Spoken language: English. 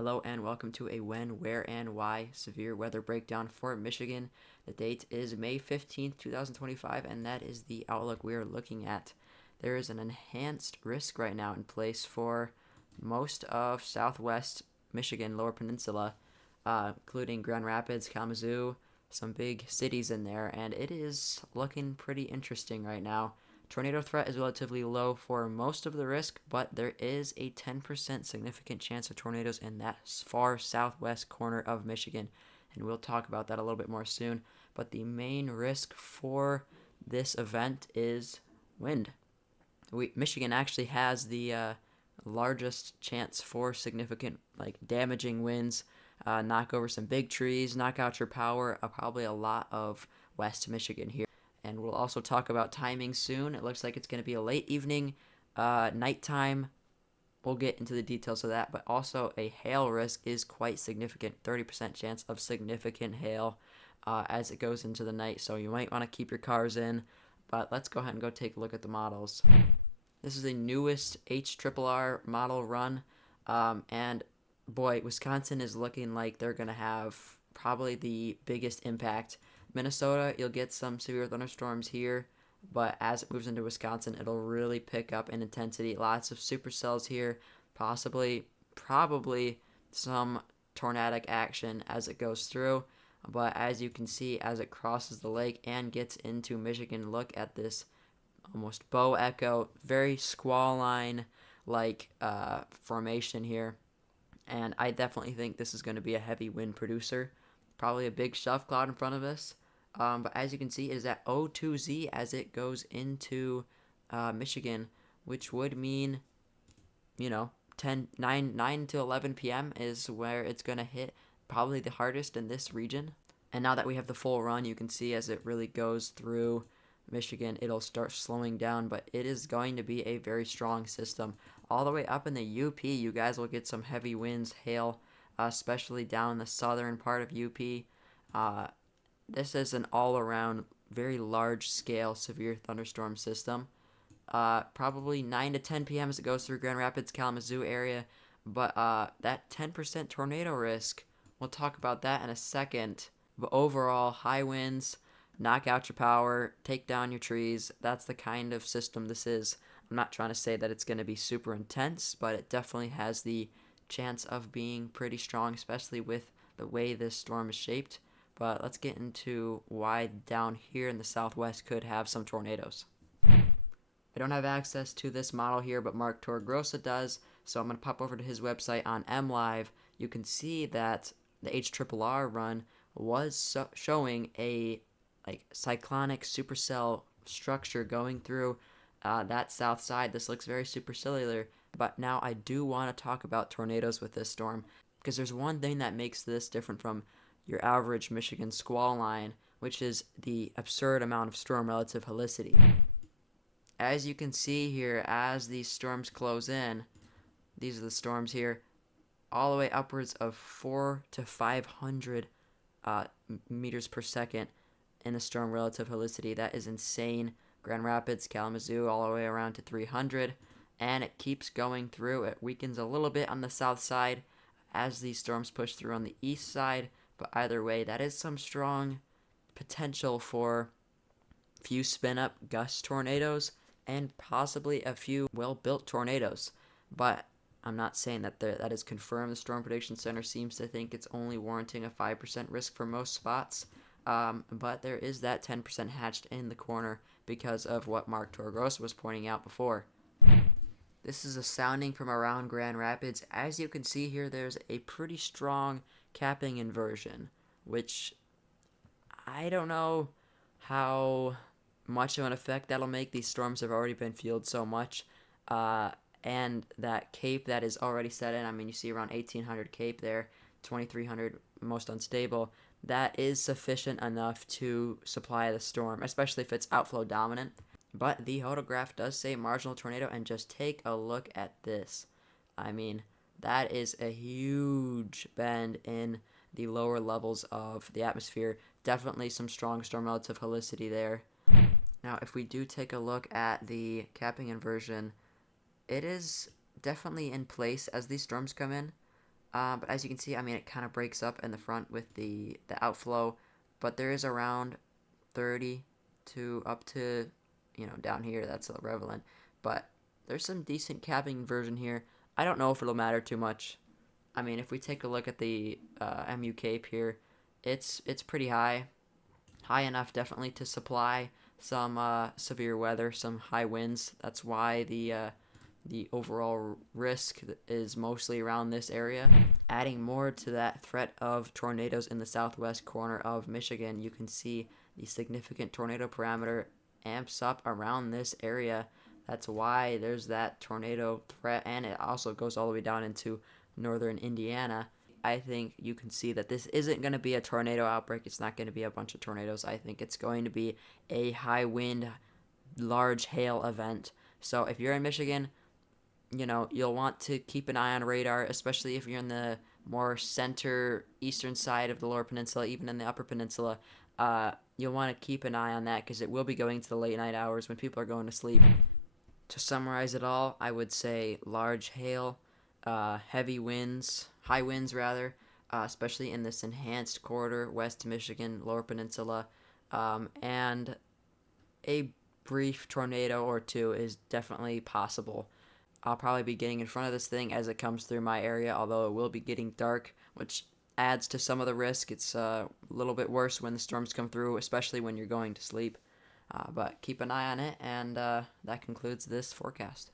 Hello and welcome to a when, where, and why severe weather breakdown for Michigan. The date is May 15th, 2025, and that is the outlook we are looking at. There is an enhanced risk right now in place for most of southwest Michigan, Lower Peninsula, including Grand Rapids, Kalamazoo, some big cities in there, and it is looking pretty interesting right now. Tornado threat is relatively low for most of the risk, but there is a 10% significant chance of tornadoes in that far southwest corner of Michigan, and we'll talk about that a little bit more soon. But the main risk for this event is wind. Michigan actually has the largest chance for significant, damaging winds, knock over some big trees, knock out your power, probably a lot of West Michigan here. And we'll also talk about timing soon. It looks like it's going to be a late evening, nighttime. We'll get into the details of that, but also a hail risk is quite significant. 30% chance of significant hail as it goes into the night, so you might want to keep your cars in. But let's go ahead and go take a look at the models. This is the newest HRRR model run, and boy, Wisconsin is looking like they're going to have probably the biggest impact. Minnesota, you'll get some severe thunderstorms here, but as it moves into Wisconsin, it'll really pick up in intensity. Lots of supercells here, probably some tornadic action as it goes through. But as you can see, as it crosses the lake and gets into Michigan, look at this almost bow echo, very squall line like formation here. And I definitely think this is going to be a heavy wind producer. Probably a big shelf cloud in front of us. But as you can see, it is at O2Z as it goes into Michigan, which would mean, 9 to 11 p.m. is where it's going to hit probably the hardest in this region. And now that we have the full run, you can see as it really goes through Michigan, it'll start slowing down, but it is going to be a very strong system. All the way up in the UP, you guys will get some heavy winds, hail, especially down the southern part of UP. This is an all-around, very large-scale severe thunderstorm system. Probably 9 to 10 p.m. as it goes through Grand Rapids, Kalamazoo area. But that 10% tornado risk, we'll talk about that in a second. But overall, high winds, knock out your power, take down your trees. That's the kind of system this is. I'm not trying to say that it's going to be super intense, but it definitely has the chance of being pretty strong, especially with the way this storm is shaped. But let's get into why down here in the southwest could have some tornadoes. I don't have access to this model here, but Mark Torregrossa does, so I'm going to pop over to his website on MLive. You can see that the HRRR run was showing a cyclonic supercell structure going through that south side. This looks very supercellular, but now I do want to talk about tornadoes with this storm, because there's one thing that makes this different from your average Michigan squall line, which is the absurd amount of storm relative helicity. As you can see here, as these storms close in, these are the storms here, all the way upwards of 4 to 500 meters per second in the storm relative helicity. That is insane. Grand Rapids, Kalamazoo, all the way around to 300, and it keeps going through. It weakens a little bit on the south side as these storms push through on the east side, but either way, that is some strong potential for few spin-up gust tornadoes and possibly a few well-built tornadoes. But I'm not saying that that is confirmed. The Storm Prediction Center seems to think it's only warranting a 5% risk for most spots. But there is that 10% hatched in the corner because of what Mark Torregrossa was pointing out before. This is a sounding from around Grand Rapids. As you can see here, there's a pretty strong capping inversion, which I don't know how much of an effect that'll make. These storms have already been fueled so much. And that cape that is already set in, you see around 1800 cape there, 2300 most unstable. That is sufficient enough to supply the storm, especially if it's outflow dominant. But the hodograph does say marginal tornado, and just take a look at this. That is a huge bend in the lower levels of the atmosphere. Definitely some strong storm relative helicity there. Now, if we do take a look at the capping inversion, it is definitely in place as these storms come in. But as you can see, I mean, it kind of breaks up in the front with the outflow, but there is around 30 to up to, down here. That's irrelevant, but there's some decent capping inversion here. I don't know if it'll matter too much. I mean, if we take a look at the MU Cape here, it's pretty high enough definitely to supply some severe weather, some high winds. That's why the overall risk is mostly around this area. Adding more to that threat of tornadoes in the southwest corner of Michigan, you can see the significant tornado parameter amps up around this area. That's why there's that tornado threat, and it also goes all the way down into northern Indiana. I think you can see that this isn't going to be a tornado outbreak. It's not going to be a bunch of tornadoes. I think it's going to be a high wind, large hail event. So if you're in Michigan, you'll want to keep an eye on radar, especially if you're in the more center eastern side of the lower peninsula, even in the upper peninsula. You'll want to keep an eye on that because it will be going to the late night hours when people are going to sleep. To summarize it all, I would say large hail, heavy winds, high winds rather, especially in this enhanced corridor, west Michigan, lower peninsula, and a brief tornado or two is definitely possible. I'll probably be getting in front of this thing as it comes through my area, although it will be getting dark, which adds to some of the risk. It's a little bit worse when the storms come through, especially when you're going to sleep. But keep an eye on it, and that concludes this forecast.